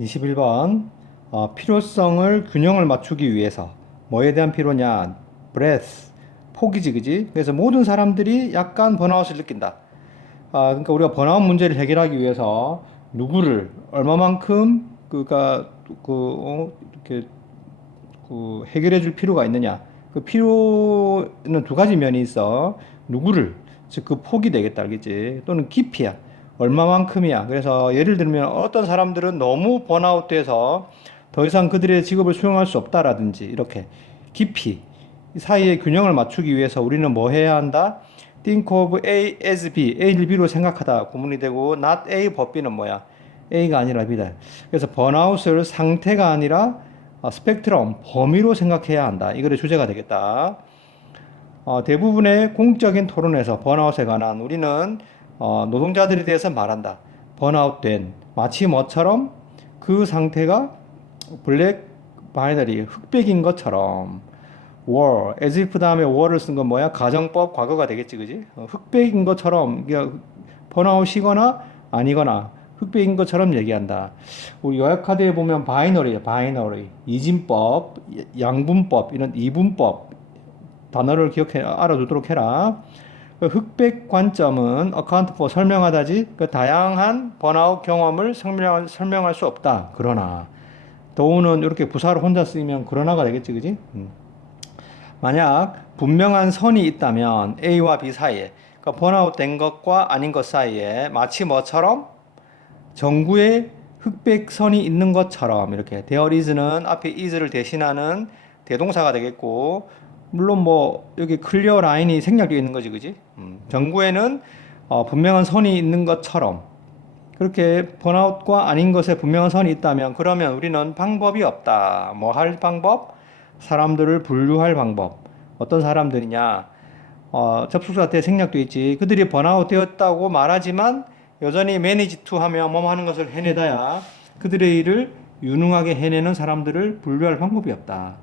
21번 어, 필요성을 균형을 맞추기 위해서 뭐에 대한 필요냐? breath 폭이지 그지? 그래서 모든 사람들이 약간 번아웃을 느낀다. 아, 그러니까 우리가 번아웃 문제를 해결하기 위해서 누구를 얼마만큼 그가 그 어, 이렇게 그 해결해 줄 필요가 있느냐? 그 필요는 두 가지 면이 있어. 누구를 즉그 폭이 되겠다 알겠지? 또는 깊이야. 얼마만큼이야. 그래서 예를 들면 어떤 사람들은 너무 번아웃돼서 더 이상 그들의 직업을 수용할 수 없다라든지 이렇게 깊이 이 사이의 균형을 맞추기 위해서 우리는 뭐 해야 한다? Think of A as B, A를 B로 생각하다 구문이 되고 not A 법 B는 뭐야? A가 아니라 B다. 그래서 번아웃을 상태가 아니라 어, 스펙트럼 범위로 생각해야 한다. 이거의 주제가 되겠다. 어, 대부분의 공적인 토론에서 번아웃에 관한 우리는 어, 노동자들에 대해서 말한다. 번아웃된 마치 뭐처럼 그 상태가 블랙 바이너리 흑백인 것처럼 war as if 다음에 war를 쓴 건 뭐야? 가정법 과거가 되겠지, 그지? 어, 흑백인 것처럼 번아웃이거나 아니거나 흑백인 것처럼 얘기한다. 우리 요약카드에 보면 바이너리, 바이너리, 이진법, 양분법 이런 이분법 단어를 기억해 알아두도록 해라. 그 흑백 관점은 account for 설명하다지 그 다양한 번아웃 경험을 설명, 설명할 수 없다. 그러나 더우는 이렇게 부사를 혼자 쓰이면 그러나가 되겠지, 그지? 음. 만약 분명한 선이 있다면 A와 B 사이에 그러니까 번아웃 된 것과 아닌 것 사이에 마치 뭐처럼 정구에 흑백 선이 있는 것처럼 이렇게 there is는 앞에 is를 대신하는 대동사가 되겠고 물론 뭐 여기 클리어 라인이 생략되어 있는 거지 그지? 음, 정구에는 어, 분명한 선이 있는 것처럼 그렇게 번아웃과 아닌 것에 분명한 선이 있다면 그러면 우리는 방법이 없다. 뭐 할 방법? 사람들을 분류할 방법. 어떤 사람들이냐? 어, 접속사 때 생략되어 있지. 그들이 번아웃 되었다고 말하지만 여전히 매니지 투 하며 뭐뭐 하는 것을 해내다야 그들의 일을 유능하게 해내는 사람들을 분류할 방법이 없다.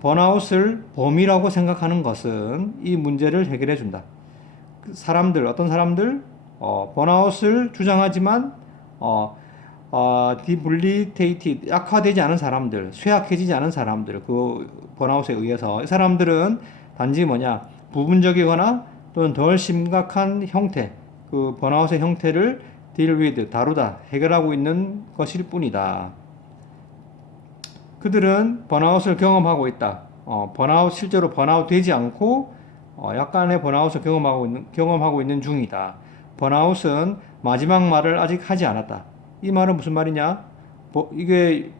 번아웃을 범위라고 생각하는 것은 이 문제를 해결해 준다. 그 사람들 어떤 사람들 어, 번아웃을 주장하지만 어, 어, 디블리테이티 약화되지 않은 사람들, 쇠약해지지 않은 사람들 그 번아웃에 의해서 이 사람들은 단지 뭐냐 부분적이거나 또는 덜 심각한 형태 그 번아웃의 형태를 deal with 다루다 해결하고 있는 것일 뿐이다. 그들은 번아웃을 경험하고 있다. 어, 번아웃 실제로 번아웃 되지 않고 어, 약간의 번아웃을 경험하고 있는 경험하고 있는 중이다. 번아웃은 마지막 말을 아직 하지 않았다. 이 말은 무슨 말이냐? 뭐, 이게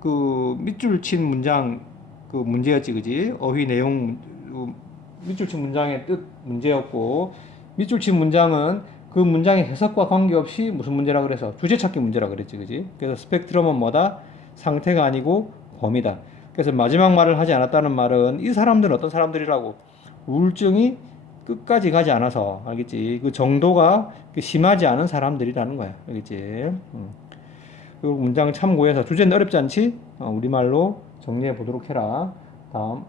그 밑줄 친 문장 그 문제였지, 그지? 어휘 내용 그 밑줄 친 문장의 뜻 문제였고 밑줄 친 문장은 그 문장의 해석과 관계없이 무슨 문제라 그래서 주제 찾기 문제라 그랬지, 그지? 그래서 스펙트럼은 뭐다? 상태가 아니고 범위다. 그래서 마지막 말을 하지 않았다는 말은 이 사람들은 어떤 사람들이라고 우울증이 끝까지 가지 않아서 알겠지? 그 정도가 심하지 않은 사람들이라는 거야, 알겠지? 음. 그 문장 참고해서 주제는 어렵지 않지? 어, 우리말로 정리해 보도록 해라. 다음.